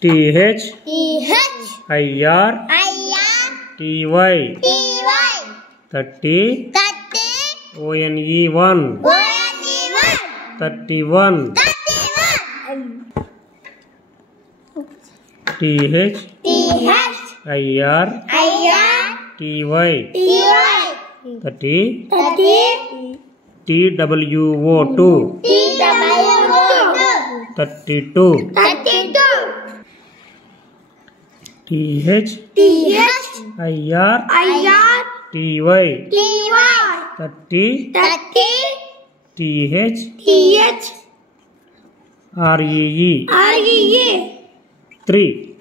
TH IR TY 30 ONE1 31 TH IR TY 30 TWO2 32 TH IR TY 30 TH REE 3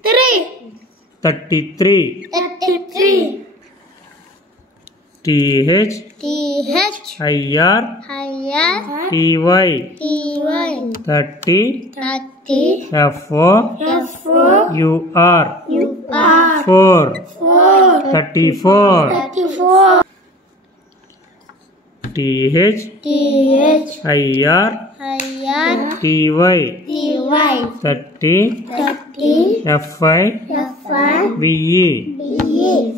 33 TH IR TY 30 F4 UR 4 34 TH IR TY 30 F5 VE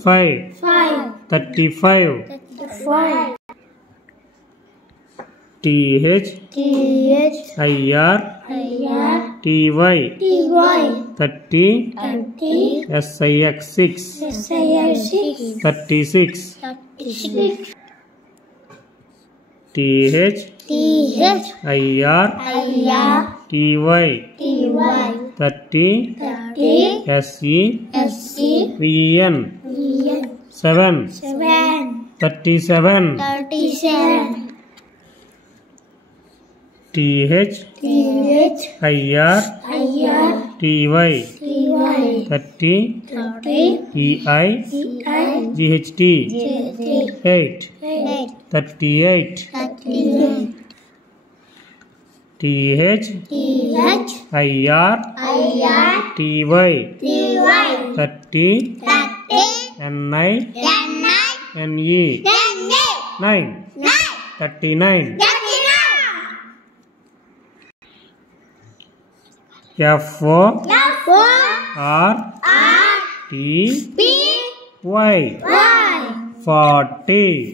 5 35 TH IR TY 30 SIX 6 36 TH IR TY 30 SE VN 7 37 TH IR TY 30 EI GHT 8 38 TH IR TY 30 NI NE 9 39 F4 R T Y 40